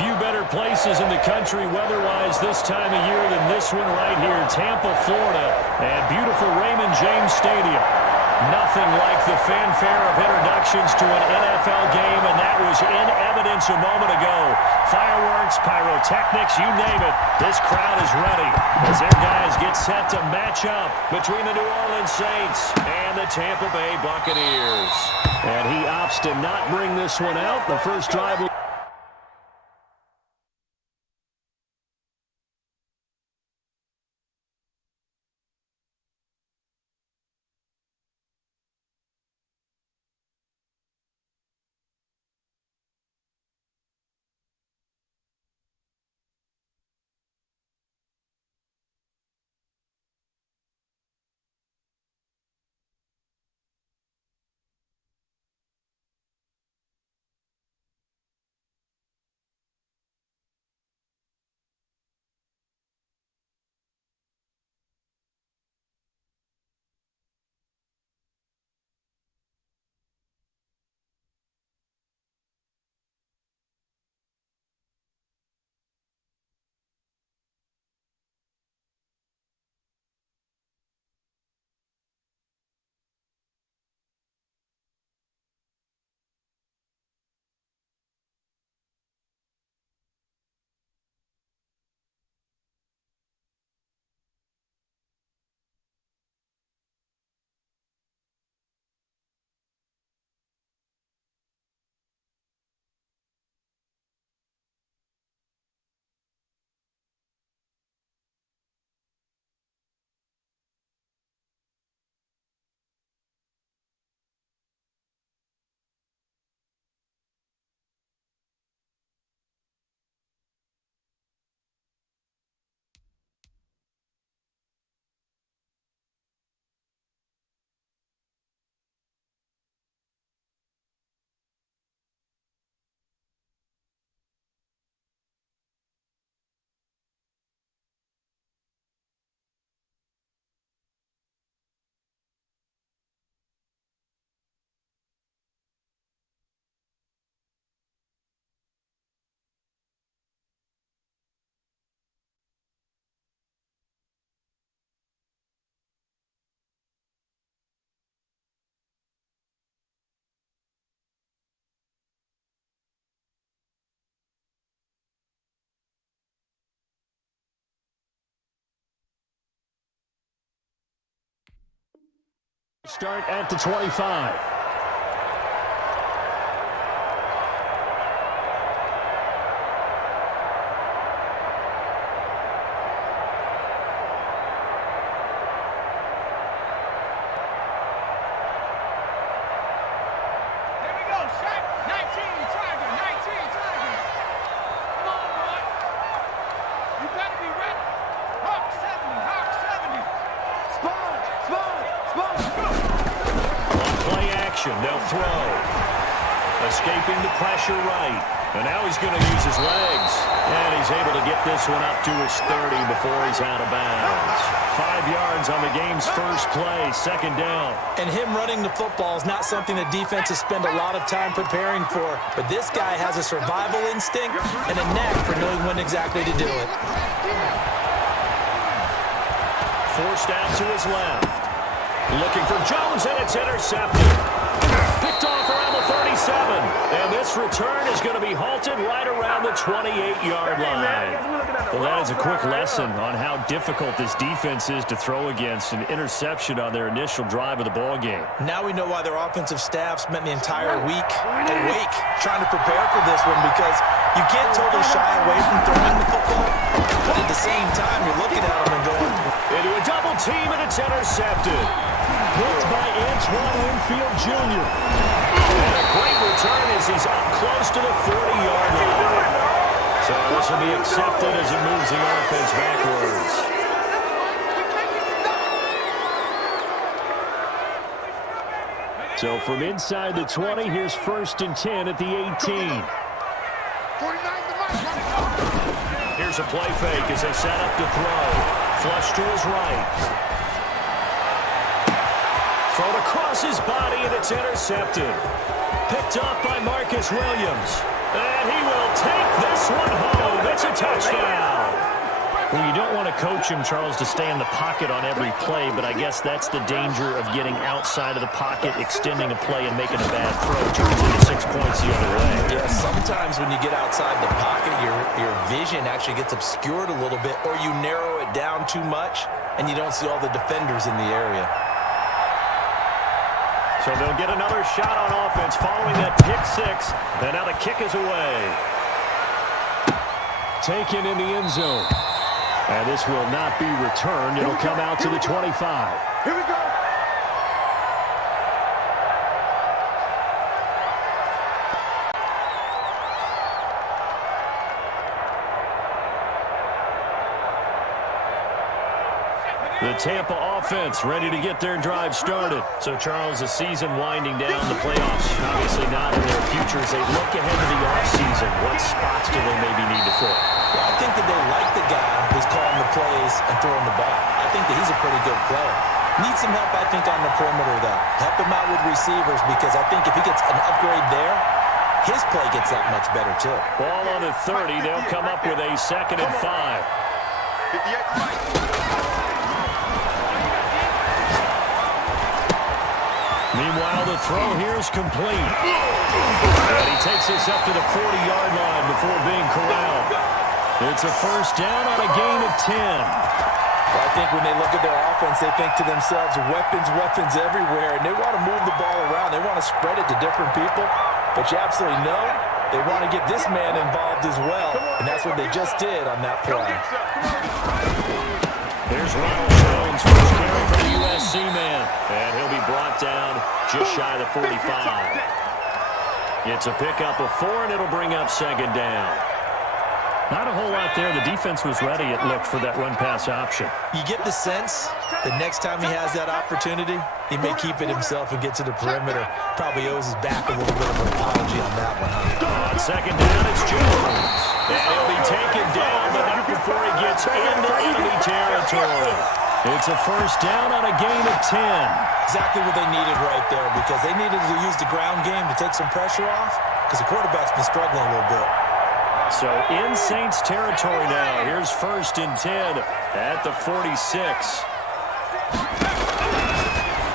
few better places in the country weather-wise this time of year than this one right here, Tampa, Florida, and beautiful Raymond James Stadium. Nothing like the fanfare of introductions to an NFL game, and that was in evidence a moment ago. Fireworks, pyrotechnics, you name it. This crowd is ready as their guys get set to match up between the New Orleans Saints and the Tampa Bay Buccaneers. And he opts to not bring this one out. The first drive will start at the 25. They'll throw. Escaping the pressure right. And now he's going to use his legs. And he's able to get this one up to his 30 before he's out of bounds. 5 yards on the game's first play, second down. And him running the football is not something that defenses spend a lot of time preparing for. But this guy has a survival instinct and a knack for knowing when exactly to do it. Forced out to his left. Looking for Jones, and it's intercepted. Picked off around the 37. And this return is going to be halted right around the 28-yard line. Well, that is a quick lesson on how difficult this defense is to throw against. An interception on their initial drive of the ball game. Now we know why their offensive staff spent the entire week awake trying to prepare for this one, because you can't totally shy away from throwing the football. But at the same time, you're looking at them and going, into a double team, and it's intercepted. Picked by Antoine Winfield Jr. And a great return as he's up close to the 40-yard line. So this will be accepted as it moves the offense backwards. So from inside the 20, here's 1st and 10 at the 18. Here's a play fake as they set up to throw. Flush to his right. Thrown across his body, and it's intercepted. Picked up by Marcus Williams. And he will take this one home. It's a touchdown. Well, you don't want to coach him, Charles, to stay in the pocket on every play, but I guess that's the danger of getting outside of the pocket, extending a play, and making a bad throw. Turns into 6 points the other way. Yeah, sometimes when you get outside the pocket, your vision actually gets obscured a little bit, or you narrow it down too much, and you don't see all the defenders in the area. So they'll get another shot on offense following that pick six, and now the kick is away. Taken in the end zone. And this will not be returned. It'll come out to the 25. Here we go. The Tampa offense ready to get their drive started. So, Charles, the season winding down, the playoffs obviously not in their future. As they look ahead to the offseason, what spots do they maybe need to fill? Well, I think that they like the guy who's calling the plays and throwing the ball. I think that he's a pretty good player. Needs some help, I think, on the perimeter, though. Help him out with receivers, because I think if he gets an upgrade there, his play gets that much better, too. Ball on the 30. They'll come up with a 2nd and 5. 58. Meanwhile, the throw here is complete. And he takes this up to the 40-yard line before being corralled. It's a first down on a gain of 10. Well, I think when they look at their offense, they think to themselves, weapons everywhere, and they want to move the ball around. They want to spread it to different people, but you absolutely know they want to get this man involved as well, and that's what they just did on that play. There's Ronald Jones, first carry for the USC man, and he'll be brought down just shy of the 45. It's a pickup of 4, and it'll bring up 2nd down. Not a whole lot there. The defense was ready, it looked, for that run-pass option. You get the sense the next time he has that opportunity, he may keep it himself and get to the perimeter. Probably owes his back a little bit of an apology on that one, huh? On 2nd down, it's Jones. And he'll be taken down, but not before he gets into enemy territory. It's a first down on a gain of 10. Exactly what they needed right there, because they needed to use the ground game to take some pressure off, because the quarterback's been struggling a little bit. So in Saints territory now. Here's 1st and 10 at the 46.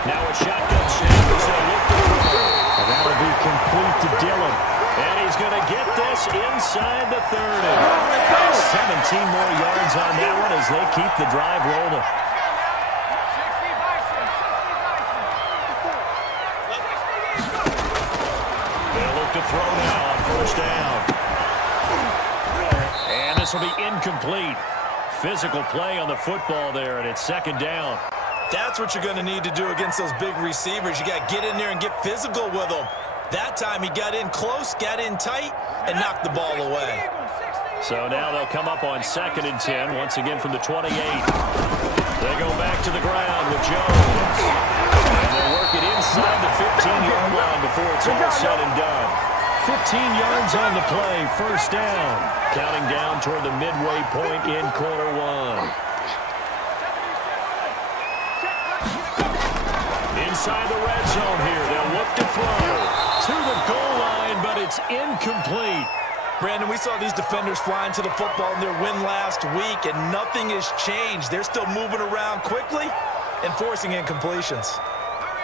Now a shotgun snap as they look to throw. And that'll be complete to Dillon. And he's going to get this inside the 30. 17 more yards on that one as they keep the drive rolling. They'll look to throw now on 1st down. And this will be incomplete. Physical play on the football there, and it's 2nd down. That's what you're going to need to do against those big receivers. You got to get in there and get physical with them. That time he got in close, got in tight, and knocked the ball away. So now they'll come up on 2nd and 10, once again from the 28. They go back to the ground with Jones. And they work it inside the 15-yard line before it's all said and done. 15 yards on the play, 1st down. Counting down toward the midway point in quarter 1. Inside the red zone here, they'll look to throw to the goal line, but it's incomplete. Brandon, we saw these defenders flying to the football in their win last week, and nothing has changed. They're still moving around quickly and forcing incompletions.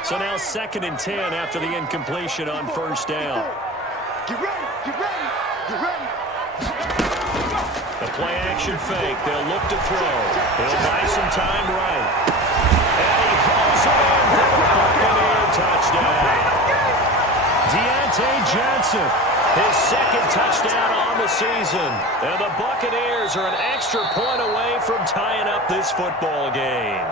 So now 2nd and 10 after the incompletion on 1st down. Get ready, get ready, get ready. The play action fake. They'll look to throw. He'll buy some time right. And he hauls it in for the Buccaneer touchdown. Deontay Johnson, his 2nd touchdown on the season. And the Buccaneers are an extra point away from tying up this football game.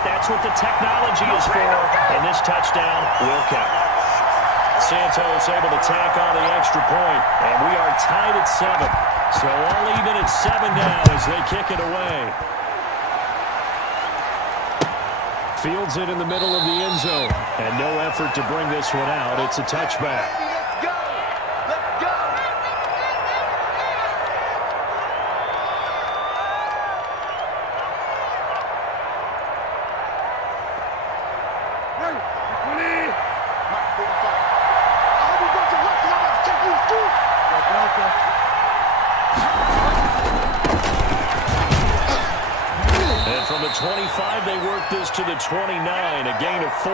That's what the technology is for, and this touchdown will count. Santos able to tack on the extra point, and we are tied at 7. So all even at 7 now as they kick it away. Fields it in the middle of the end zone, and no effort to bring this one out. It's a touchback. Let's go! Let's go! the 25, they work this to the 29, a gain of 4.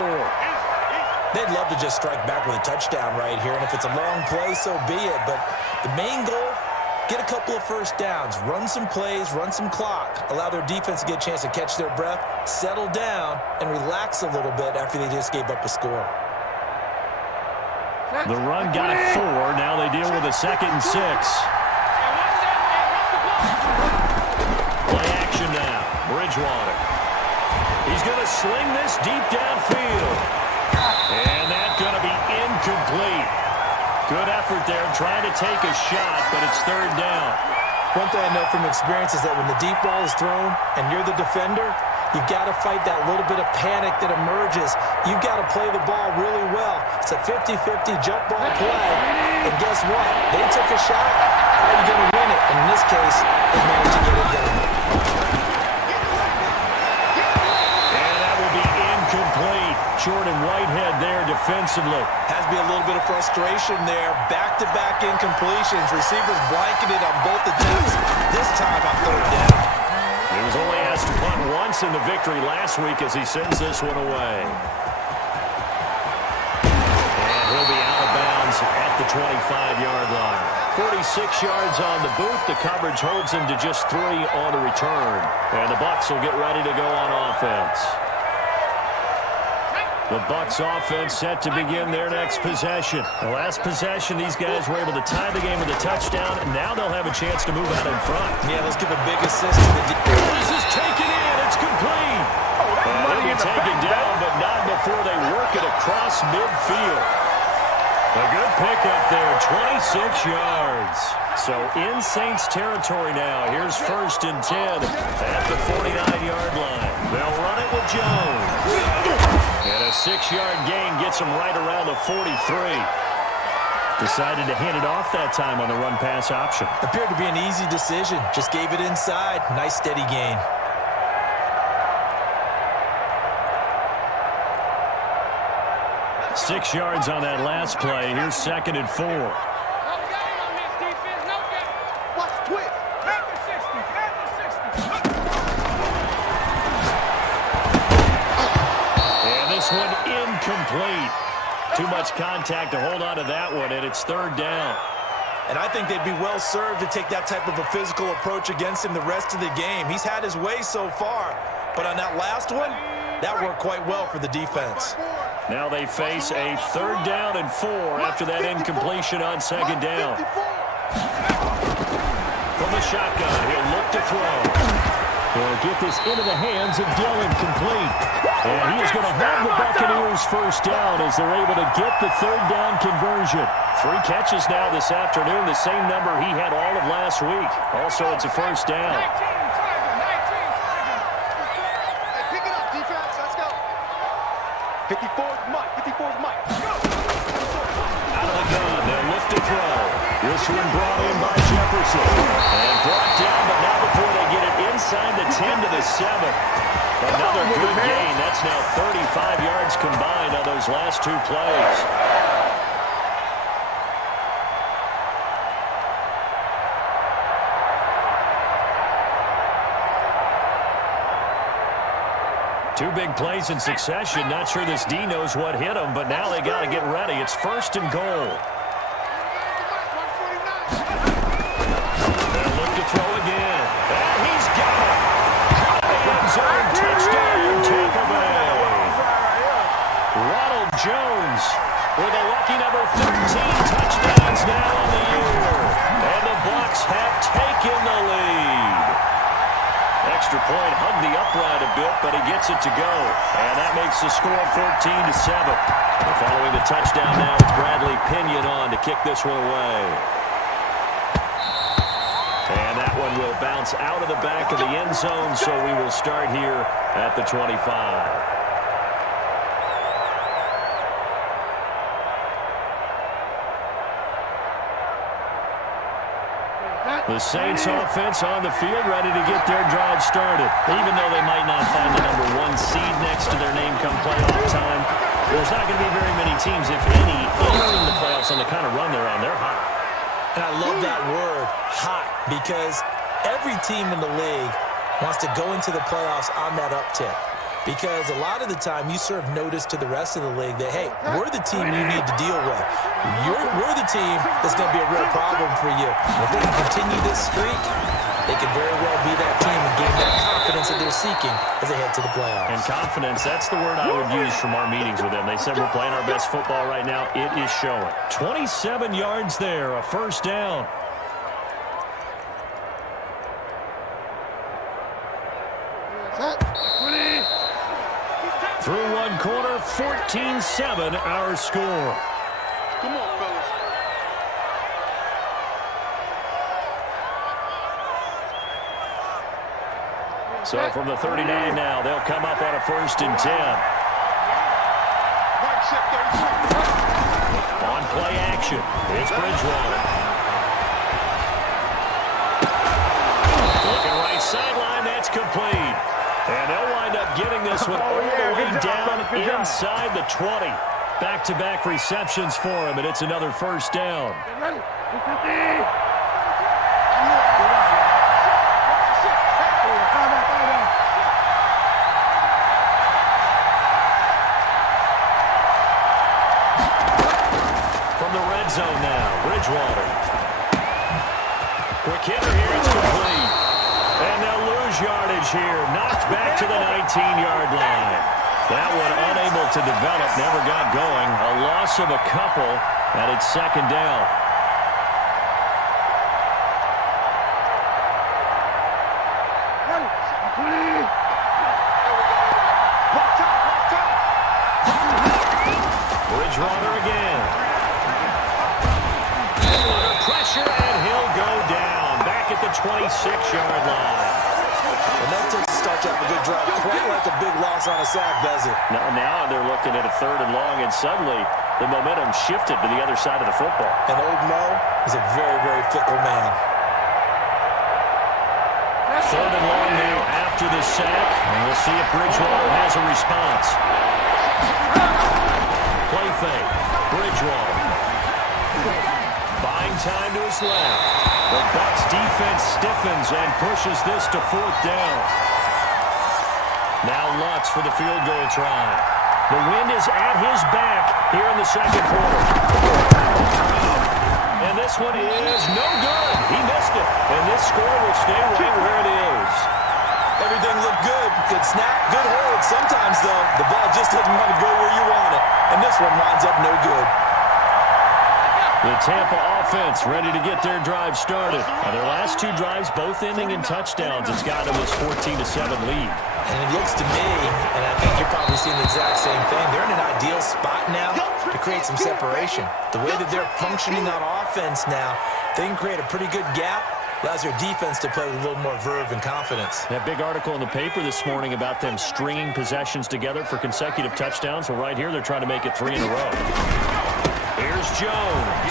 They'd love to just strike back with a touchdown right here, and if it's a long play, so be it. But the main goal, get a couple of first downs, run some plays, run some clock, allow their defense to get a chance to catch their breath, settle down, and relax a little bit after they just gave up a score. The run got 4. Now they deal with a 2nd and 6. Play action now. Bridgewater. He's going to sling this deep downfield. And that's going to be incomplete. Good effort there trying to take a shot, but it's 3rd down. One thing I know from experience is that when the deep ball is thrown and you're the defender, you've got to fight that little bit of panic that emerges. You've got to play the ball really well. It's a 50-50 jump ball play. And guess what? They took a shot. How are you going to win it? And in this case, they managed to get it done. And that will be incomplete. Jordan Whitehead there defensively. Has to be a little bit of frustration there. Back-to-back incompletions. Receivers blanketed on both attempts. This time on 3rd down. He was only asked to punt once in the victory last week as he sends this one away. And he'll be out of bounds at the 25-yard line. 46 yards on the boot. The coverage holds him to just 3 on the return. And the Bucs will get ready to go on offense. The Bucs offense set to begin their next possession. The last possession, these guys were able to tie the game with a touchdown, and now they'll have a chance to move out in front. Yeah, let's give a big assist to the defense. This is taken in. It's complete. And it'll be taken down, but not before they work it across midfield. A good pickup there, 26 yards. So in Saints territory now. Here's 1st and 10 at the 49-yard line. They'll run it with Jones. And a 6-yard gain gets him right around the 43. Decided to hand it off that time on the run-pass option. Appeared to be an easy decision. Just gave it inside. Nice steady gain. Six yards on that last play. Here's 2nd and 4. Watch twist. And this one incomplete. Too much contact to hold on to that one, and it's 3rd down. And I think they'd be well served to take that type of a physical approach against him the rest of the game. He's had his way so far, but on that last one, that worked quite well for the defense. Now they face a 3rd down and 4 after that incompletion on 2nd down. From the shotgun, he'll look to throw. He'll get this into the hands of Dillon, complete. And he is going to have the Buccaneers 1st down as they're able to get the 3rd down conversion. 3 catches now this afternoon, the same number he had all of last week. Also, it's a 1st down. Hey, pick it up, defense. Let's go. 54's Mike. 54's Mike. Go. Out of the gun, they'll look to throw. This one brought in by Jefferson. And brought down, but not before they get it inside the 10 to the 7. Another good gain. That's now 35 yards combined on those last 2 plays. Two big plays in succession. Not sure this D knows what hit him, but now they got to get ready. It's 1st and goal. They'll look to throw again. And he's got it. End zone touchdown, Tampa Bay. Ronald Jones with a lucky number 13 touchdowns now on the year. And the Bucs have taken the lead. Extra point, hugged the upright a bit, but he gets it to go. And that makes the score 14-7. And following the touchdown now, it's Bradley Pinion on to kick this one away. And that one will bounce out of the back of the end zone, so we will start here at the 25. The Saints offense on the field, ready to get their drive started. Even though they might not find the number 1 seed next to their name come playoff time, there's not going to be very many teams, if any, entering the playoffs on the kind of run they're on. They're hot. And I love that word, hot, because every team in the league wants to go into the playoffs on that uptick. Because a lot of the time you serve notice to the rest of the league that, hey, we're the team you need to deal with. We're the team that's going to be a real problem for you. And if they can continue this streak, they could very well be that team and gain that confidence that they're seeking as they head to the playoffs. And confidence, that's the word I would use from our meetings with them. They said we're playing our best football right now. It is showing. 27 yards there, a first down. Through one quarter, 14-7 our score. Come on, fellas. So from the 39 now, they'll come up on a 1st and 10. Right shift, 33. On play action, it's Bridgewater. Looking right sideline, that's complete. And they'll wind up getting this one all the way down inside the 20. Back-to-back receptions for him, and it's another first down. From the red zone now, Bridgewater. Quick hitter here, it's complete. And they'll lose yardage here. Knocked back to the 19-yard line. That one unable to develop, never got going. A loss of a couple, and it's 2nd down. Bridgewater again. Under pressure, and he'll go down. Back at the 26-yard line. And that takes a start to have a good drive. Quite like a big loss on a sack, does it? Now they're looking at a 3rd and long, and suddenly the momentum shifted to the other side of the football. And old Mo is a very, very fickle man. 3rd and long now after the sack, and we'll see if Bridgewater has a response. Play fake. Bridgewater. Buying time to his left. The Bucs defense stiffens and pushes this to 4th down. Now Lutz for the field goal try. The wind is at his back here in the 2nd quarter. And this one is no good. He missed it. And this score will stay right where it is. Everything looked good. Good snap, good hold. Sometimes, though, the ball just doesn't want to go where you want it. And this one winds up no good. The Tampa offense ready to get their drive started. Now their last 2 drives both ending in touchdowns. It's got them this 14-7 lead. And it looks to me, and I think you're probably seeing the exact same thing, they're in an ideal spot now to create some separation. The way that they're functioning on offense now, they can create a pretty good gap. Allows their defense to play with a little more verve and confidence. That big article in the paper this morning about them stringing possessions together for consecutive touchdowns. Well, right here, they're trying to make it 3 in a row. Here's Jones.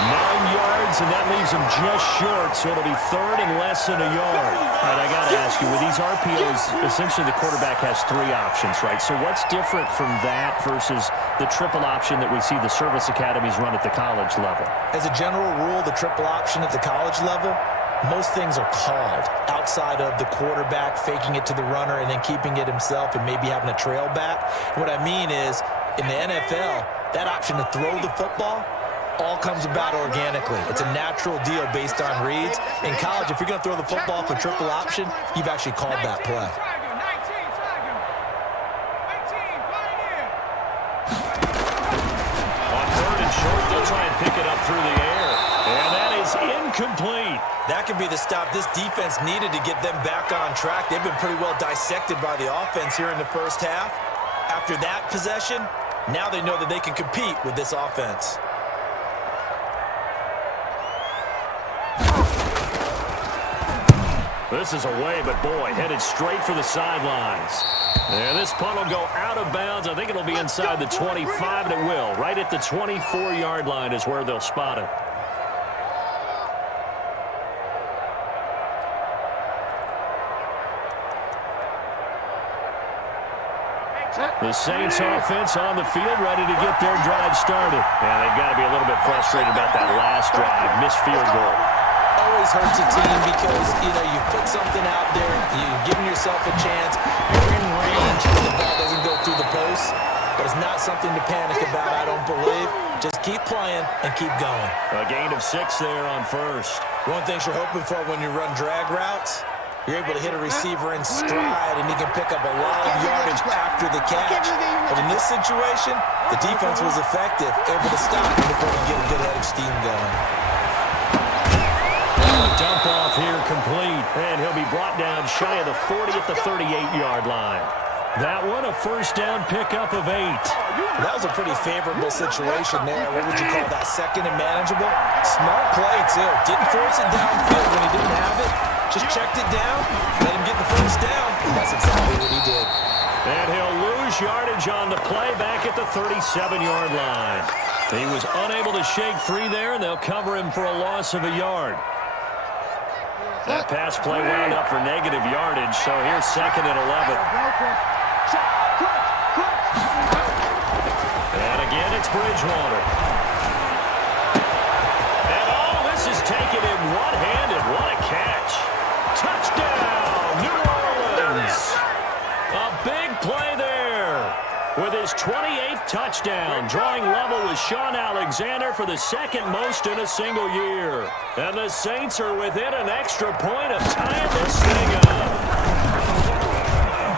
9 yards, and that leaves him just short, so it'll be 3rd and less than a yard. All right, I got to ask you, with these RPOs, essentially the quarterback has 3 options, right? So what's different from that versus the triple option that we see the service academies run at the college level? As a general rule, the triple option at the college level, most things are called outside of the quarterback faking it to the runner and then keeping it himself and maybe having a trail back. What I mean is, in the NFL, that option to throw the football all comes about organically. It's a natural deal based on reads. In college, if you're going to throw the football for triple option, you've actually called that play. On 3rd and short, they'll try and pick it up through the air. And that is incomplete. That could be the stop this defense needed to get them back on track. They've been pretty well dissected by the offense here in the first half. After that possession, now they know that they can compete with this offense. This is away, but boy, headed straight for the sidelines. And this punt will go out of bounds. I think it'll be inside the 25, and it will. Right at the 24-yard line is where they'll spot it. The Saints offense on the field, ready to get their drive started. And they've got to be a little bit frustrated about that last drive. Missed field goal. always hurts a team because, you put something out there, you've given yourself a chance, you're in range, and the ball doesn't go through the post. But it's not something to panic about, I don't believe. Just keep playing and keep going. A gain of 6 there on first. One thing you're hoping for when you run drag routes, you're able to hit a receiver in stride, and he can pick up a lot of yardage after the catch. But in this situation, the defense was effective, able to stop him before he get a good head of steam going. A dump off here complete, and he'll be brought down shy of the 40 at the 38-yard line. That one, a first down pickup of 8. That was a pretty favorable situation there. What would you call that? Second and manageable? Smart play, too. Didn't force it downfield when he didn't have it. Just checked it down, let him get the first down. That's exactly what he did. And he'll lose yardage on the play back at the 37-yard line. He was unable to shake free there, and they'll cover him for a loss of a yard. That pass play wound up for negative yardage, so here's 2nd and 11. And again, it's Bridgewater. And this is taken in one-handed. What a catch. Touchdown, New Orleans. A big play there. With his 28th touchdown, drawing level with Sean Alexander for the 2nd most in a single year. And the Saints are within an extra point of tying this thing up.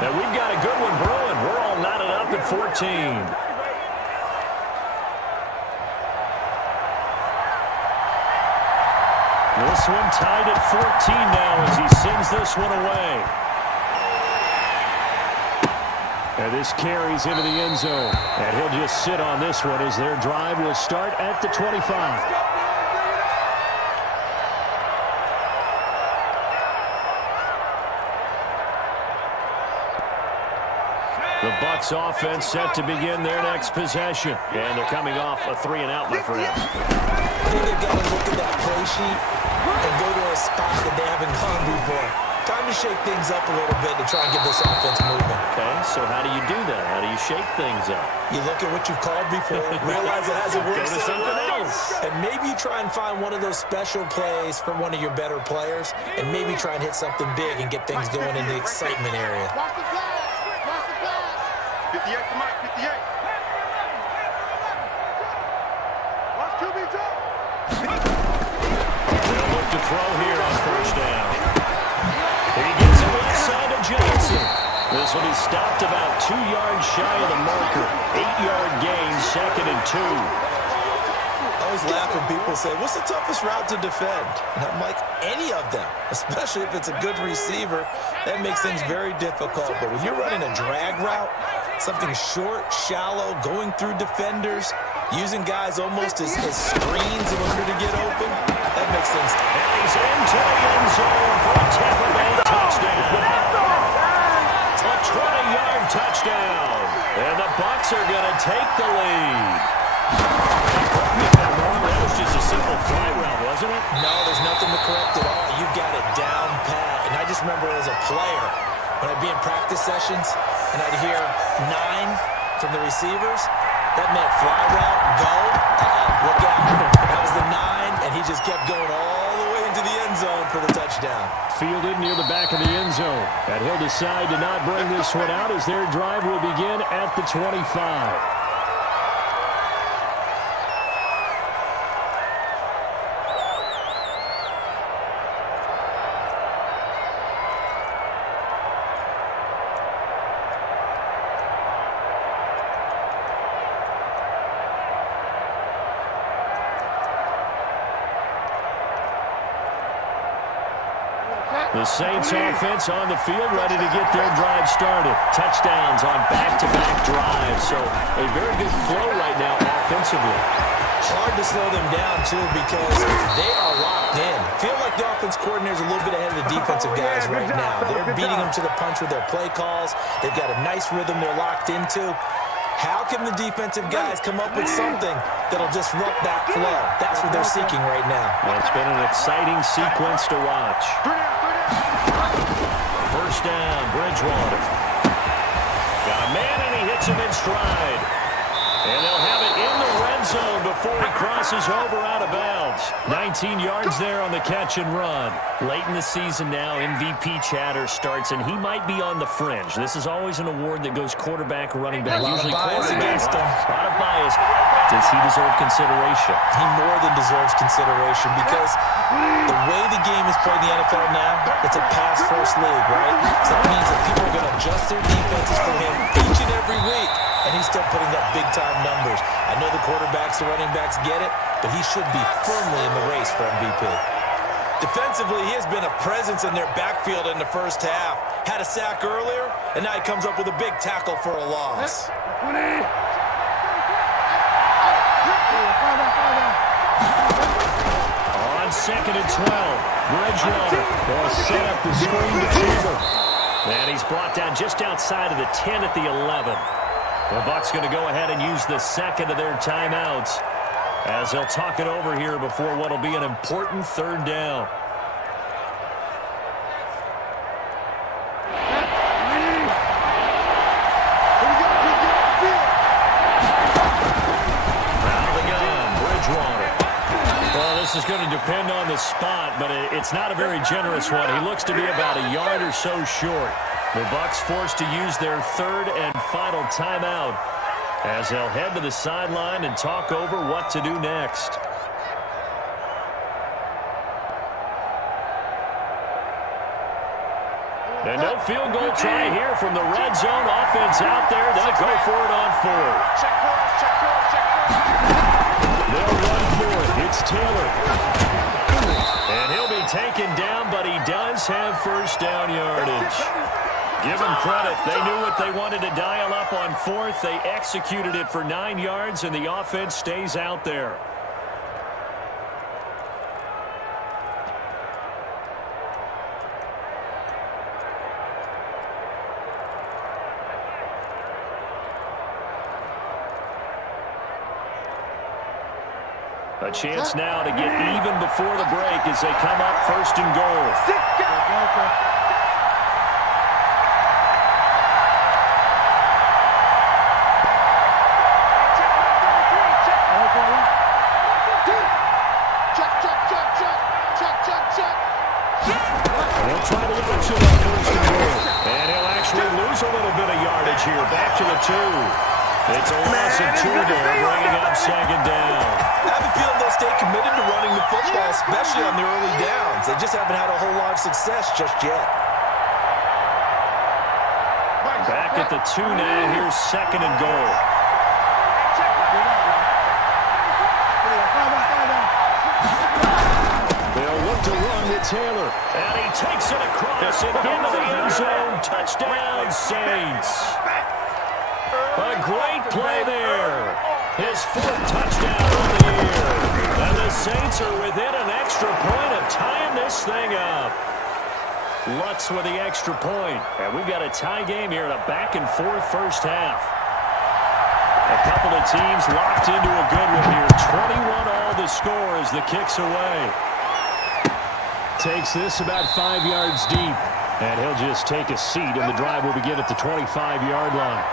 And we've got a good one brewing. We're all knotted up at 14. This one tied at 14 now as he sends this one away. And this carries into the end zone. And he'll just sit on this one as their drive will start at the 25. The Bucs offense set to begin their next possession. And they're coming off a 3-and-out, my friend. I think they've got to look at that play sheet and go to a spot that they haven't gone before. Time to shake things up a little bit to try and get this offense moving. Okay, so how do you do that? How do you shake things up? You look at what you've called before, realize it hasn't worked Go to something else. and maybe you try and find one of those special plays for one of your better players, and maybe try and hit something big and get things going in the excitement area. Watch the flash. Watch the flash. 58 to Mike. 58. Watch QB drop. They'll look to throw here on first down. He gets it left side to Johnson. This will be stopped about 2 yards shy of the marker. 8-yard gain, 2nd and 2. I always laugh when people say, what's the toughest route to defend? And I'm like, any of them, especially if it's a good receiver. That makes things very difficult. But when you're running a drag route, something short, shallow, going through defenders, using guys almost as screens in order to get open, that makes things tough. And he's into the end zone for a Tampa Bay touchdown. A 20-yard touchdown. And the Bucs are going to take the lead. That was just a simple fly route, wasn't it? No, there's nothing to correct at all. You've got it down pat. And I just remember as a player, when I'd be in practice sessions and I'd hear 9 from the receivers, that meant fly route, go. Look out. That was the 9, and he just kept going all the way into the end zone for the touchdown. Fielded near the back of the end zone. And he'll decide to not bring this one out as their drive will begin at the 25. The Saints offense on the field ready to get their drive started. Touchdowns on back-to-back drives. So a very good flow right now offensively. Hard to slow them down, too, because they are locked in. Feel like the offense coordinator's a little bit ahead of the defensive guys right now. They're beating them to the punch with their play calls. They've got a nice rhythm they're locked into. How can the defensive guys come up with something that'll disrupt that flow? That's what they're seeking right now. Well, it's been an exciting sequence to watch. First down, Bridgewater. Got a man, and he hits him in stride. And they'll have it in the red zone before he crosses over out of bounds. 19 yards there on the catch and run. Late in the season now, MVP chatter starts, and he might be on the fringe. This is always an award that goes quarterback, running back. A lot of usually bias against him. A lot of bias. Does he deserve consideration? He more than deserves consideration because the way the game is played in the NFL now, it's a pass-first league, right? So that means that people are going to adjust their defenses for him each and every week, and he's still putting up big-time numbers. I know the quarterbacks, the running backs get it, but he should be firmly in the race for MVP. Defensively, he has been a presence in their backfield in the first half. Had a sack earlier, and now he comes up with a big tackle for a loss. On 2nd and 12, Bridgewater will set up the screen receiver. And he's brought down just outside of the 10 at the 11. The Bucs going to go ahead and use the second of their timeouts as they'll talk it over here before what will be an important 3rd down. This is going to depend on the spot, but it's not a very generous one. He looks to be about a yard or so short. The Bucs forced to use their 3rd and final timeout as they'll head to the sideline and talk over what to do next. And no field goal try here from the red zone. Offense out there. They'll go for it on 4th. They'll run for it. It's Taylor. And he'll be taken down, but he does have first down yardage. Give them credit. They knew what they wanted to dial up on 4th. They executed it for 9 yards, and the offense stays out there. A chance now to get even before the break as they come up 1st and goal. They'll try to launch it on 1st and goal. And he'll actually lose a little bit of yardage here. Back to the 2. It's a loss of 2 there, bringing up 2nd down. I have a feeling they'll stay committed to running the football, especially on the early downs. They just haven't had a whole lot of success just yet. Back at the 2 now. Here's 2nd and goal. They'll look to run with Taylor. And he takes it across and into the end zone. Touchdown, Saints. A great play there. His 4th touchdown on the year. And the Saints are within an extra point of tying this thing up. Lutz with the extra point. And we've got a tie game here in a back-and-forth first half. A couple of teams locked into a good one here. 21 all the score as the kick's away. Takes this about 5 yards deep. And he'll just take a seat, and the drive will begin at the 25-yard line.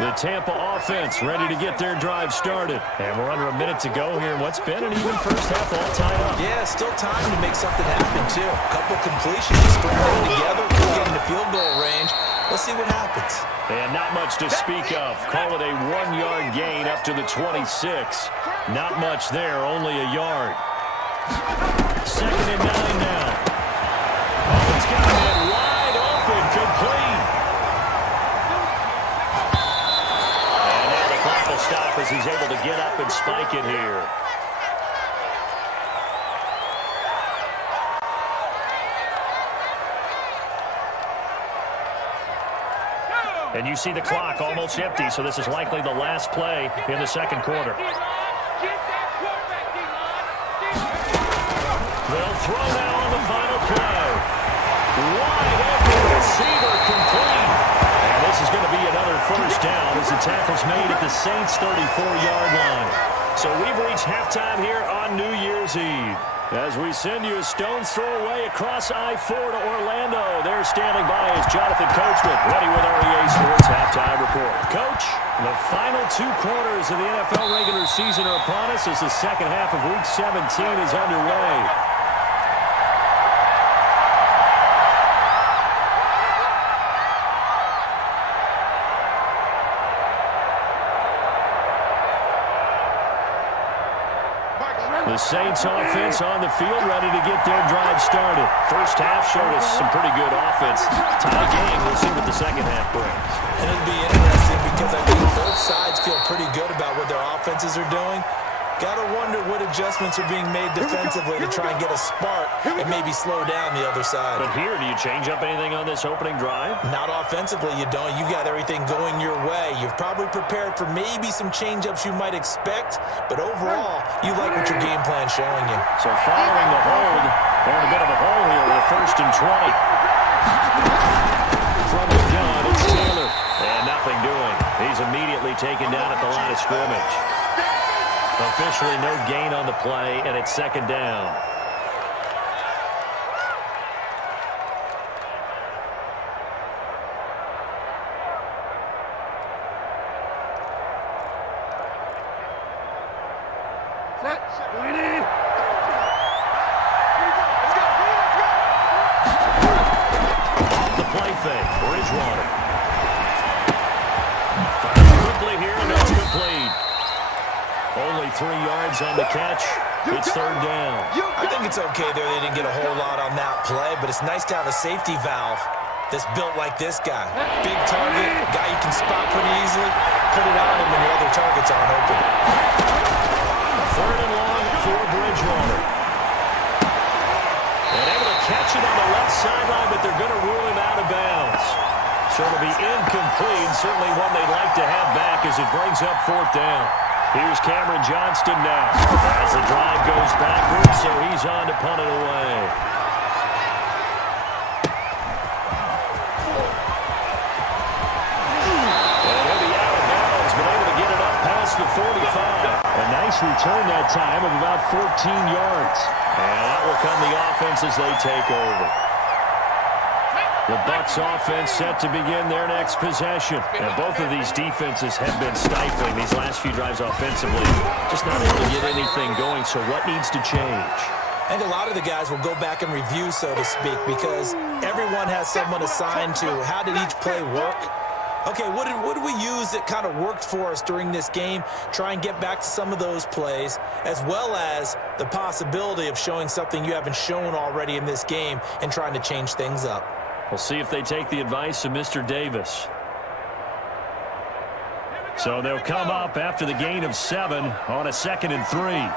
The Tampa offense ready to get their drive started. And we're under a minute to go here. What's been an even first half all tied up. Yeah, still time to make something happen, too. A couple completions, string them together, get in the field goal range. Let's see what happens. And not much to speak of. Call it a 1-yard gain up to the 26. Not much there, only a yard. 2nd and 9 now. Oh, it's got it wide open, complete. Stop as he's able to get up and spike it here. And you see the clock almost empty, so this is likely the last play in the 2nd quarter. They'll throw now on the final play. Wide open receiver complete. And this is going to be another first down as the tackle's made at the Saints' 34-yard line. So we've reached halftime here on New Year's Eve. As we send you a stone's throw away across I-4 to Orlando. There standing by is Jonathan Coachman, ready with our EA Sports Halftime Report. Coach, the final 2 quarters of the NFL regular season are upon us as the second half of Week 17 is underway. The Saints offense on the field, ready to get their drive started. First half showed us some pretty good offense. Tie game, we'll see what the second half brings. And it'll be interesting because I think both sides feel pretty good about what their offenses are doing. Got to wonder what adjustments are being made defensively to try and get a spark and maybe slow down the other side. But here, do you change up anything on this opening drive? Not offensively, you don't. You got everything going your way. You've probably prepared for maybe some change-ups you might expect, but overall, you like what your game plan's showing you. So following the hold, they're in a bit of a hole here with a 1st and 20. From the gun, it's Taylor. And nothing doing. He's immediately taken down at the line of scrimmage. Officially no gain on the play, and it's 2nd down. Off the play fake, Bridgewater. Firing quickly here, and that's complete. Only 3 yards on the catch. It's 3rd down. I think it's okay there. They didn't get a whole lot on that play, but it's nice to have a safety valve that's built like this guy. Big target, guy you can spot pretty easily. Put it on him when your other targets aren't open. 3rd and long for Bridgewater. And able to catch it on the left sideline, but they're going to rule him out of bounds. So it'll be incomplete. Certainly one they'd like to have back as it brings up 4th down. Here's Cameron Johnston now as the drive goes backwards, so he's on to punt it away. And he'll be out of bounds, but able to get it up past the 45. A nice return that time of about 14 yards. And that will come the offense as they take over. The Bucs offense set to begin their next possession. And both of these defenses have been stifling these last few drives offensively. Just not able to get anything going, so what needs to change? I think a lot of the guys will go back and review, so to speak, because everyone has someone assigned to how did each play work. Okay, what did we use that kind of worked for us during this game? Try and get back to some of those plays, as well as the possibility of showing something you haven't shown already in this game and trying to change things up. We'll see if they take the advice of Mr. Davis. So they'll come up after the gain of 7 on a 2nd and 3. And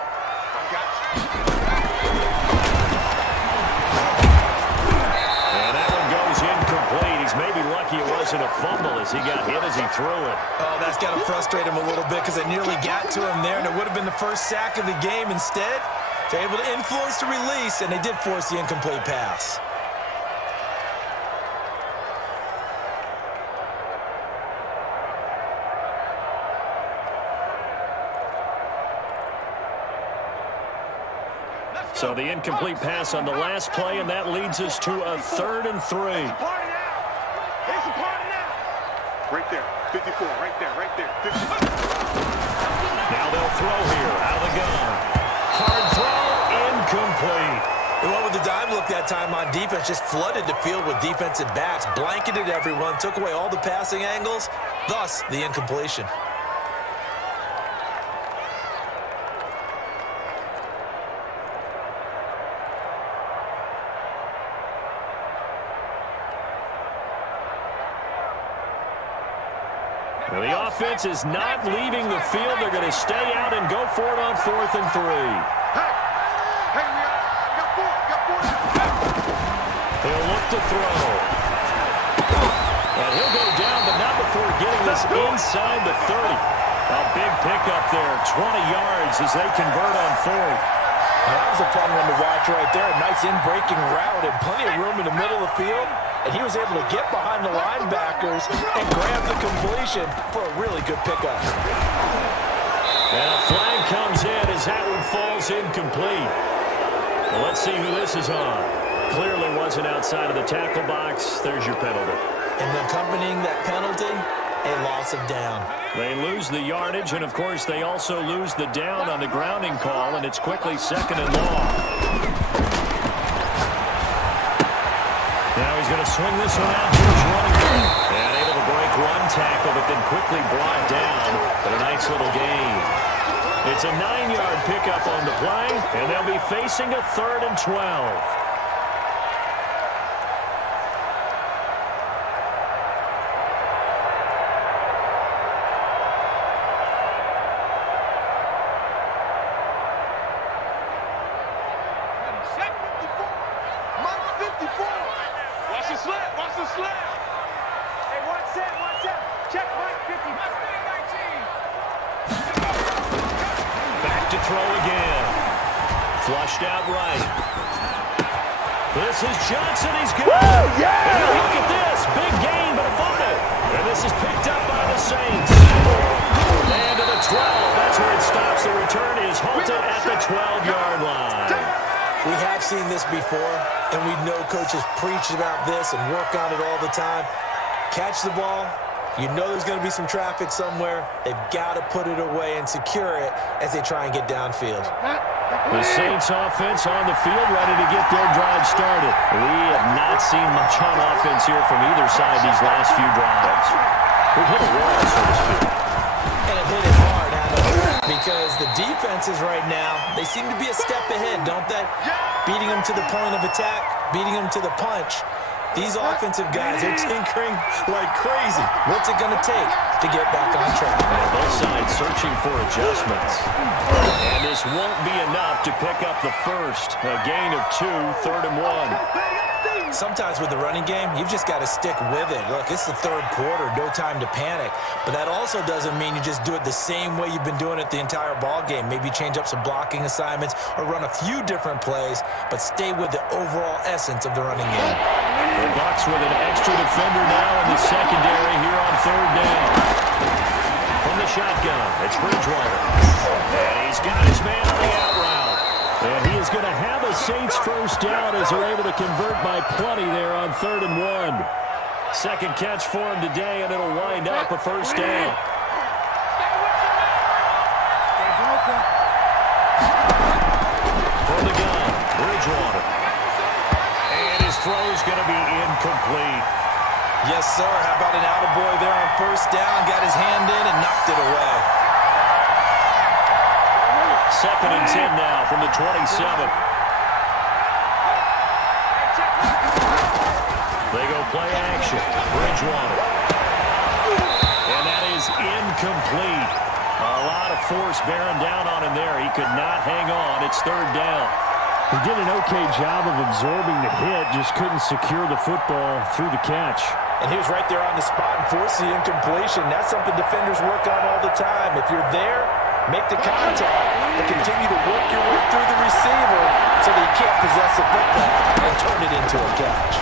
that one goes incomplete. He's maybe lucky it wasn't a fumble as he got hit as he threw it. Oh, that's got to frustrate him a little bit because they nearly got to him there, and it would have been the first sack of the game. Instead, they're able to influence the release, and they did force the incomplete pass. So the incomplete pass on the last play, and that leads us to a 3rd and 3. Right there, 54, right there, right there. 54. Now they'll throw here, out of the gun. Hard throw, incomplete. They went with the dime look that time on defense, just flooded the field with defensive backs, blanketed everyone, took away all the passing angles, thus the incompletion. Well, the offense is not leaving the field. They're going to stay out and go for it on 4th and 3. Hey, we got 4. He'll look to throw. And he'll go down, but not before getting this inside the 30. A big pickup there, 20 yards as they convert on 4th. That was a fun one to watch right there. A nice in-breaking route and plenty of room in the middle of the field. And he was able to get behind the linebackers and grab the completion for a really good pickup. And a flag comes in as that one falls incomplete. Well, let's see who this is on. Clearly wasn't outside of the tackle box. There's your penalty. And accompanying that penalty, a loss of down. They lose the yardage, and, of course, they also lose the down on the grounding call, and it's quickly 2nd and long. Now he's going to swing this one out to his running back. And able to break one tackle, but then quickly brought down. But a nice little gain. It's a 9-yard pickup on the play, and they'll be facing a 3rd and 12. Flushed out right. This is Johnson. He's good. Woo, yeah! And look at this. Big gain, but a fumble. And this is picked up by the Saints. And to the 12. That's where it stops. The return is halted at the 12-yard line. We have seen this before, and we know coaches preach about this and work on it all the time. Catch the ball. You know there's going to be some traffic somewhere. They've got to put it away and secure it as they try and get downfield. The Saints offense on the field, ready to get their drive started. We have not seen much on offense here from either side these last few drives. We've hit a wall, so to speak. And it hit it hard, because the defenses right now, they seem to be a step ahead, don't they? Beating them to the point of attack, beating them to the punch. These offensive guys are tinkering like crazy. What's it going to take to get back on track? Both sides searching for adjustments. And this won't be enough to pick up the first. A gain of 2, 3rd and 1. Sometimes with the running game, you've just got to stick with it. Look, it's the 3rd quarter, no time to panic. But that also doesn't mean you just do it the same way you've been doing it the entire ball game. Maybe change up some blocking assignments or run a few different plays, but stay with the overall essence of the running game. The Bucs with an extra defender now in the secondary here on 3rd down. From the shotgun, it's Bridgewater. And he's got his man on the out route. And he is going to have a Saints first down as they're able to convert by plenty there on 3rd and 1. Second catch for him today, and it'll wind up a first down. For the gun, Bridgewater. Throw's going to be incomplete. Yes, sir. How about an attaboy there on first down? Got his hand in and knocked it away. 2nd and 10 now from the 27. They go play action. Bridgewater. And that is incomplete. A lot of force bearing down on him there. He could not hang on. It's 3rd down. He did an okay job of absorbing the hit, just couldn't secure the football through the catch. And he was right there on the spot and forced the incompletion. That's something defenders work on all the time. If you're there, make the contact, but continue to work your way through the receiver so that you can't possess the football and turn it into a catch.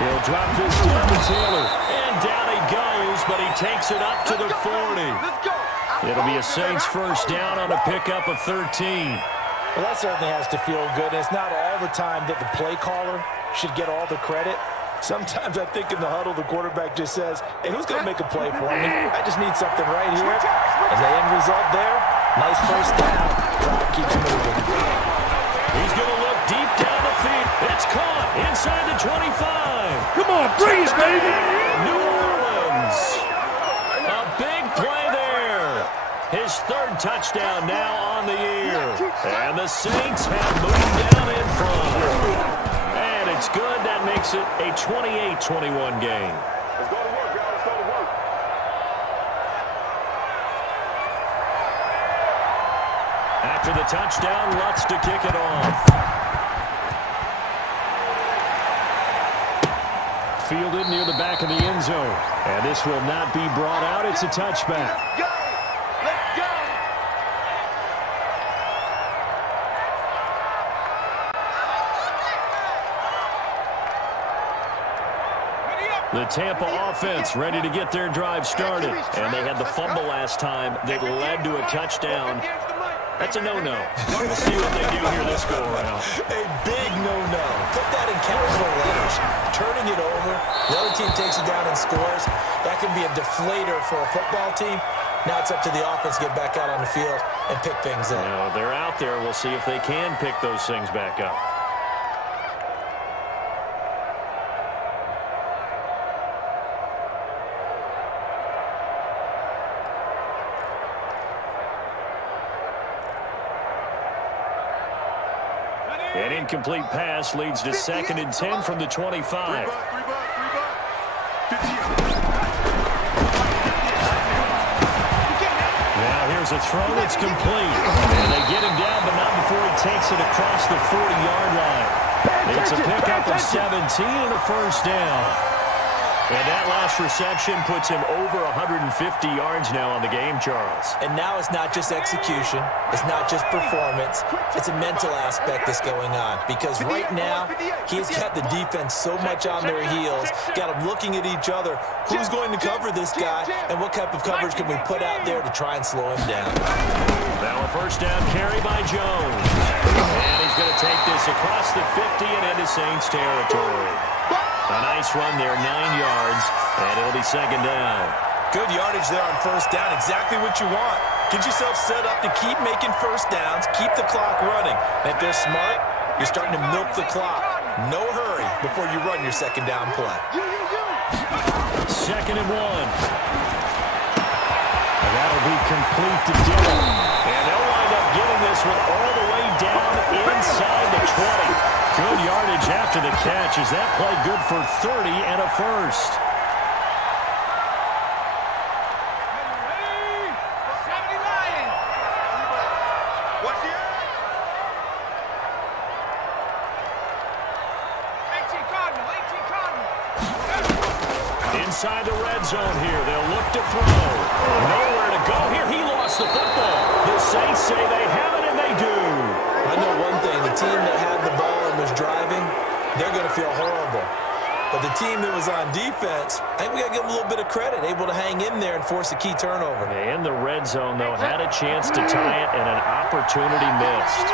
He'll drop this down to Taylor. And down he goes, but he takes it up to the 40. It'll be a Saints first down on a pickup of 13. Well, that certainly has to feel good. And it's not all the time that the play caller should get all the credit. Sometimes I think in the huddle, the quarterback just says, hey, who's going to make a play for me? I just need something right here. And the end result there, nice first down. Drive keeps moving. He's going to look deep down the field. It's caught inside the 25. Come on, bring it, baby. New Orleans. A big play there. His 3rd touchdown now on the year. And the Saints have moved down in front. And it's good. That makes it a 28-21 game. Let's go to work, y'all. Let's go to work. After the touchdown, Lutz to kick it off. Fielded near the back of the end zone. And this will not be brought out. It's a touchback. Go! Let's go! The Tampa offense ready to get their drive started. And they had the fumble last time that led to a touchdown. That's a no-no. We'll see what they do here this go-around. A big no-no. Put that in capital letters. Turning it over, the other team takes it down and scores. That can be a deflator for a football team. Now it's up to the offense to get back out on the field and pick things up. Now, they're out there. We'll see if they can pick those things back up. An incomplete pass leads to 2nd and 10 from the 25. Now here's a throw that's complete. And they get him down, but not before he takes it across the 40-yard line. It's a pickup of 17 and a first down. And that last reception puts him over 150 yards now on the game, Charles. And now it's not just execution. It's not just performance. It's a mental aspect that's going on. Because right now, he's got the defense so much on their heels, got them looking at each other. Who's going to cover this guy, and what type of coverage can we put out there to try and slow him down? Now a first down carry by Jones. And he's going to take this across the 50 and into Saints territory. A nice run there, 9 yards, and it'll be 2nd down. Good yardage there on first down, exactly what you want. Get yourself set up to keep making first downs, keep the clock running. And if they're smart, you're starting to milk the clock. No hurry before you run your 2nd down play. 2nd and 1. And that'll be complete to Dillon. And they'll wind up getting this one all the way down inside the 20. Good yardage after the catch. Is that play good for 30 and a first? Inside the red zone here. They'll look to throw. Nowhere to go here. He lost the football. The Saints say they have it, and they do. I know one thing. The team that had the ball and was driving, they're going to feel horrible. But the team that was on defense, I think we got to give them a little bit of credit, able to hang in there and force a key turnover. In the red zone, though, had a chance to tie it, and an opportunity missed.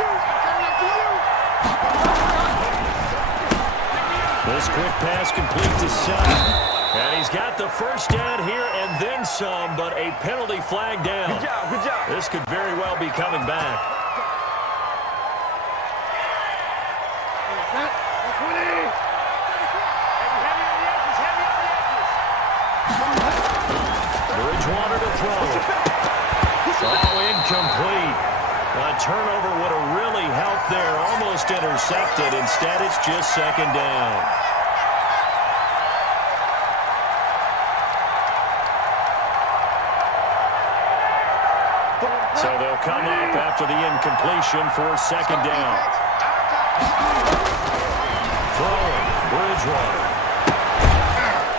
This quick pass complete to Sutton. And he's got the first down here and then some, but a penalty flag down. Good job, good job. This could very well be coming back. Bridgewater to throw. Oh, incomplete. A turnover would have really helped there. Almost intercepted. Instead, it's just 2nd down. So they'll come up after the incompletion for 2nd down. Throwing, Bridgewater.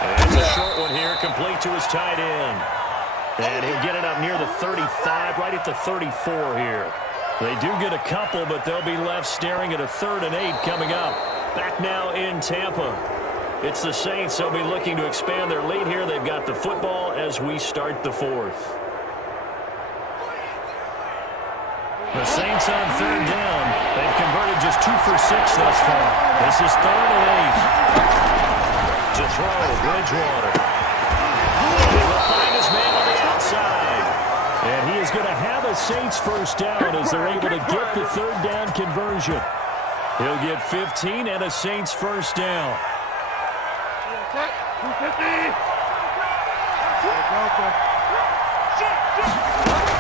And it's a short one here, complete to his tight end. And he'll get it up near the 35, right at the 34 here. They do get a couple, but they'll be left staring at a 3rd and 8 coming up. Back now in Tampa. It's the Saints. They'll be looking to expand their lead here. They've got the football as we start the 4th. The Saints on 3rd down. They've converted just 2 for 6 thus far. This is 3rd and 8. To throw, Bridgewater. He will find his man on the outside. And he is going to have a Saints first down as they're able to get the 3rd down conversion. He'll get 15 and a Saints first down.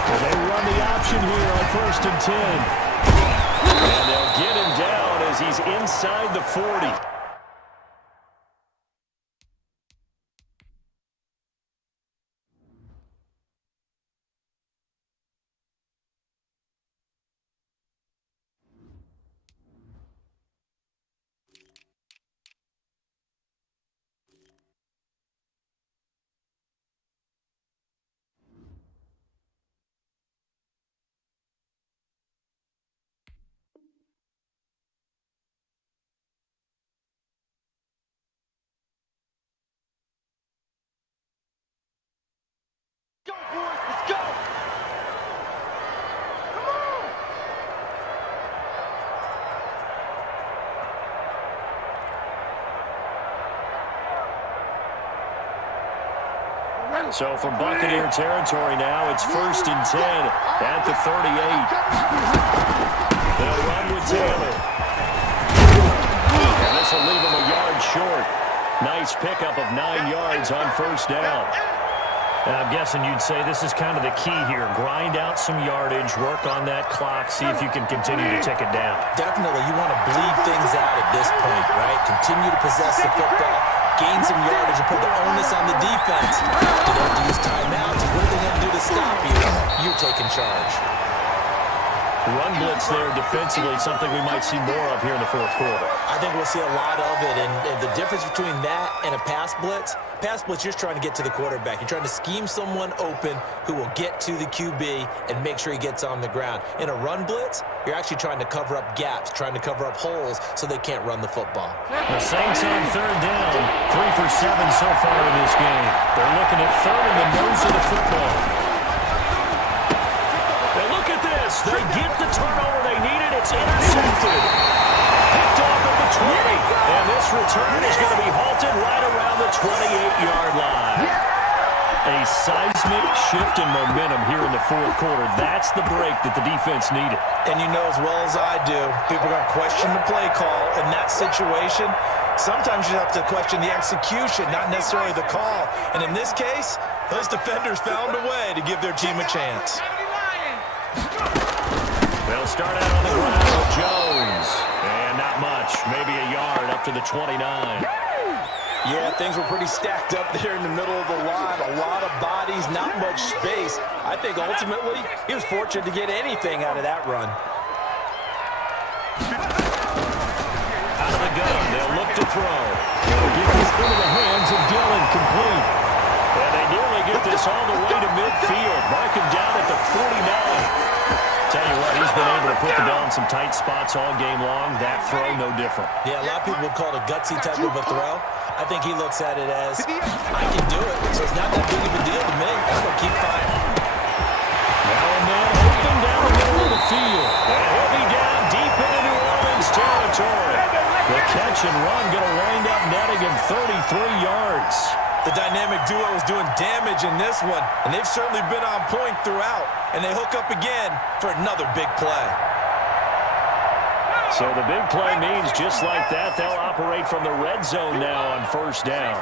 Well, they run the option here on 1st and 10. And they'll get him down as he's inside the 40. So from Buccaneer territory now, it's 1st and 10 at the 38. They'll run with Taylor. And this will leave him a yard short. Nice pickup of 9 yards on 1st down. And I'm guessing you'd say this is kind of the key here. Grind out some yardage, work on that clock, see if you can continue to tick it down. Definitely, you want to bleed things out at this point, right? Continue to possess the football, gain some yardage, and put the onus on the defense. Do they have to use timeouts? What are they going to do to stop you? You're taking charge. Run blitz there defensively, something we might see more of here in the 4th quarter. I think we'll see a lot of it, and the difference between that and a pass blitz, you're just trying to get to the quarterback. You're trying to scheme someone open who will get to the QB and make sure he gets on the ground. In a run blitz, you're actually trying to cover up gaps, trying to cover up holes so they can't run the football. The Saints on 3rd down, 3 for 7 so far in this game. They're looking at 3rd in the nose of the football. Now look at this. They get the turnover they needed. It's intercepted. Picked off at the 20. And this return is going to be halted right around the 28-yard line. A seismic shift in momentum here in the 4th quarter. That's the break that the defense needed. And you know as well as I do, people are going to question the play call in that situation. Sometimes you have to question the execution, not necessarily the call. And in this case, those defenders found a way to give their team a chance. They'll start out on the ground with Jones. And not much, maybe a yard up to the 29. Yeah, things were pretty stacked up there in the middle of the line. A lot of bodies, not much space. I think ultimately he was fortunate to get anything out of that run. Out of the gun, they'll look to throw. They'll get this into the hands of Dillon, complete. And they nearly get this all the way to midfield. Mark him down at the 49. Tell you what, he's been able to put the ball in some tight spots all game long. That throw, no different. Yeah, a lot of people would call it a gutsy type of a throw. I think he looks at it as, I can do it, so it's not that big of a deal to me. I'm going to keep fighting. Now and then, open down the middle of the field. And he'll be down deep into New Orleans territory. The catch and run going to wind up netting him 33 yards. The dynamic duo is doing damage in this one, and they've certainly been on point throughout. And they hook up again for another big play. So the big play means just like that, they'll operate from the red zone now on 1st down.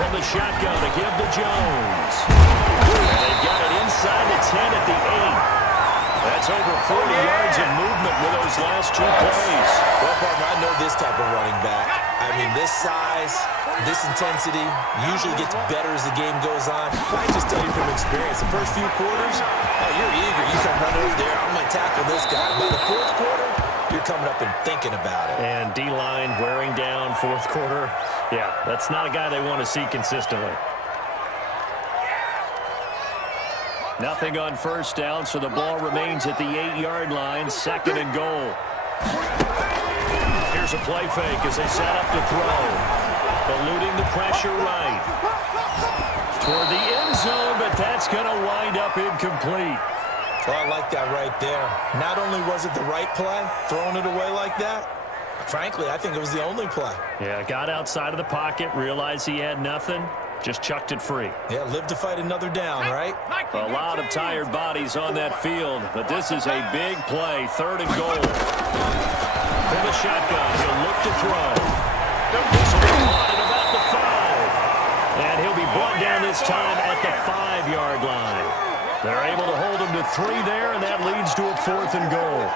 From the shotgun to give to Jones. And they've got it inside the 10 at the 8. That's over 40 yards of movement with those last 2 plays. Well, partner, I know this type of running back. I mean, this size, this intensity usually gets better as the game goes on. I just tell you from experience, the first few quarters, oh, you're eager. You come run over there. I'm going to tackle this guy. By the 4th quarter, you're coming up and thinking about it. And D-line wearing down 4th quarter. Yeah, that's not a guy they want to see consistently. Nothing on 1st down, so the ball remains at the 8-yard line, 2nd and goal. Here's a play fake as they set up to throw. Eluding the pressure right. Toward the end zone, but that's going to wind up incomplete. Well, I like that right there. Not only was it the right play, throwing it away like that, frankly, I think it was the only play. Yeah, got outside of the pocket, realized he had nothing, just chucked it free. Yeah, live to fight another down, right? A lot of tired bodies on that field, but this is a big play, 3rd and goal. From the shotgun, he'll look to throw. This will be caught at about the 5. And he'll be brought down this time at the 5-yard line. They're able to hold him to 3 there, and that leads to a 4th and goal.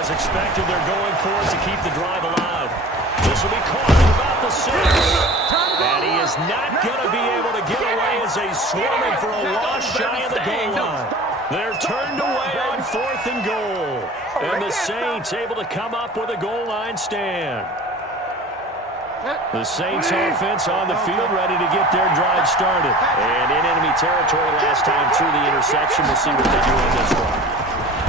As expected, they're going for it to keep the drive alive. This will be caught at about the 6. And he is not going to be able to get away as they swarm him for a loss shy of the goal line. They're turned away on 4th and goal. And the Saints able to come up with a goal line stand. The Saints offense on the field ready to get their drive started. And in enemy territory last time through the interception. We'll see what they do on this one.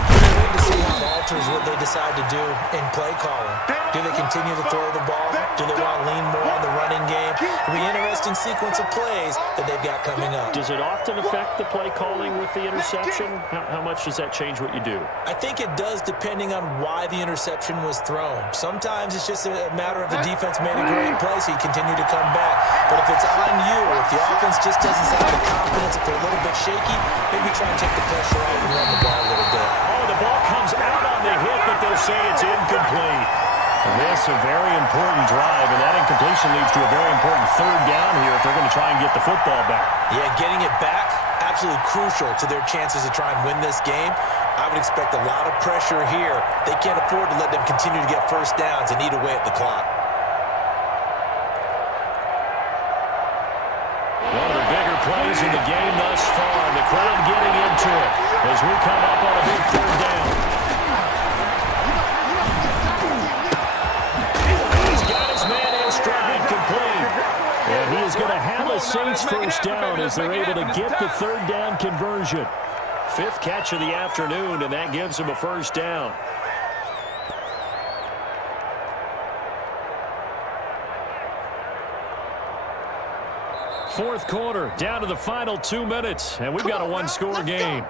We're waiting to see how it alters what they decide to do in play calling. Do they continue to throw the ball? Do they want to lean more on the running game? It'll be an interesting sequence of plays that they've got coming up. Does it often affect the play calling with the interception? How much does that change what you do? I think it does depending on why the interception was thrown. Sometimes it's just a matter of the defense made a great play, so you continue to come back. But if it's on you, if the offense just doesn't have the confidence, if they're a little bit shaky, maybe try and take the pressure off and run the ball a little bit. Oh, the ball comes out on the hit, but they'll say it's incomplete. This a very important drive, and that incompletion leads to a very important 3rd down here if they're going to try and get the football back. Yeah, getting it back, absolutely crucial to their chances to try and win this game. I would expect a lot of pressure here. They can't afford to let them continue to get first downs and eat away at the clock. One of the bigger plays in the game thus far, and the crowd getting into it as we come up on a big 3rd down. And he is going to have a Saints first down as they're able to get the 3rd down conversion. 5th catch of the afternoon, and that gives him a first down. Fourth quarter, down to the final 2 minutes, and we've got a one-score game.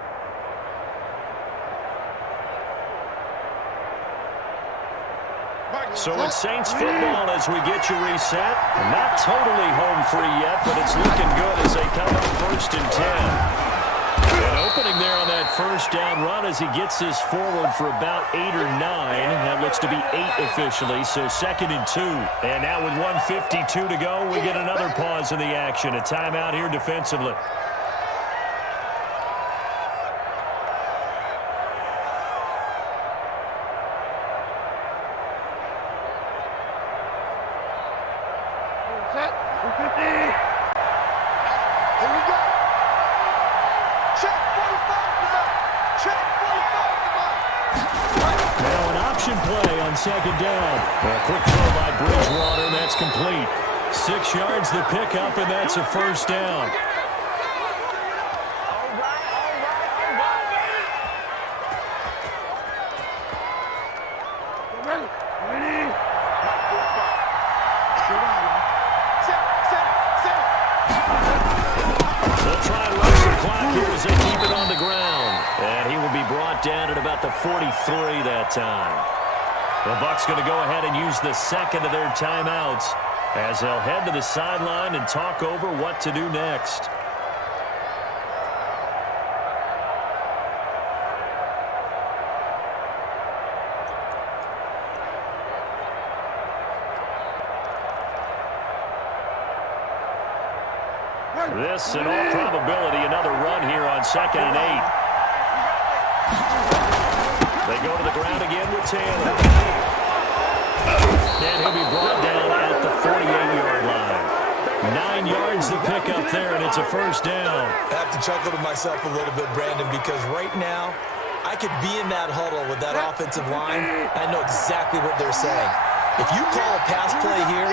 So it's Saints football as we get you reset. Not totally home free yet, but it's looking good as they come up 1st and 10. And opening there on that first down run as he gets this forward for about 8 or 9. That looks to be 8 officially, so 2nd and 2. And now with 1:52 to go, we get another pause in the action. A timeout here defensively. Second down. A quick throw by Bridgewater, and that's complete. 6 yards the pickup, and that's a first down. They'll try and run some clock here as they keep it on the ground. And he will be brought down at about the 43 that time. The Bucs going to go ahead and use the 2nd of their timeouts as they'll head to the sideline and talk over what to do next. This, in all probability, another run here on 2nd and 8. They go to the ground again with Taylor. And he'll be brought down at the 48-yard line. 9 yards to pick up there, and it's a first down. I have to chuckle to myself a little bit, Brandon, because right now I could be in that huddle with that offensive line. I know exactly what they're saying. If you call a pass play here,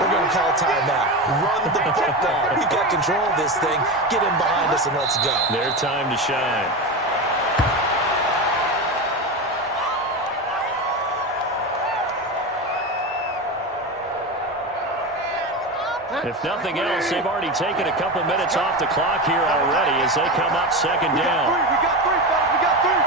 we're going to call timeout. Run the football. We've got control of this thing. Get in behind us and let's go. Their time to shine. If nothing else, they've already taken a couple minutes off the clock here already as they come up 2nd down. We got three, fellas. We got three.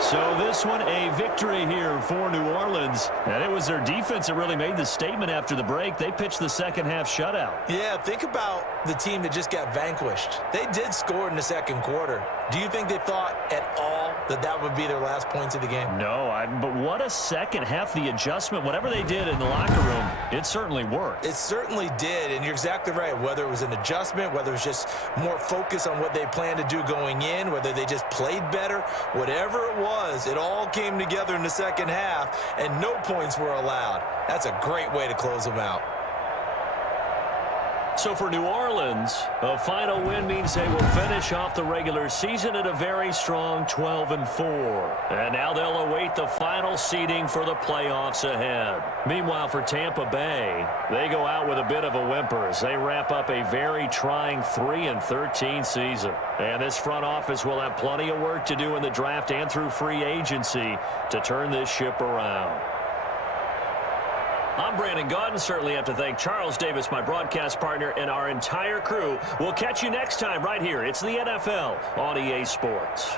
So this one, a victory here for New Orleans. And it was their defense that really made the statement after the break. They pitched the second half shutout. Yeah, think about the team that just got vanquished. They did score in the second quarter. Do you think they thought at all that that would be their last points of the game? No, but what a second half. The adjustment, whatever they did in the locker room, it certainly worked. It certainly did, and you're exactly right. Whether it was an adjustment, whether it was just more focus on what they planned to do going in, whether they just played better, whatever it was, it all came together in the second half, and no points were allowed. That's a great way to close them out. So for New Orleans, a final win means they will finish off the regular season at a very strong 12-4. And now they'll await the final seeding for the playoffs ahead. Meanwhile, for Tampa Bay, they go out with a bit of a whimper as they wrap up a very trying 3-13 season. And this front office will have plenty of work to do in the draft and through free agency to turn this ship around. I'm Brandon Gaudin. Certainly have to thank Charles Davis, my broadcast partner, and our entire crew. We'll catch you next time right here. It's the NFL on EA Sports.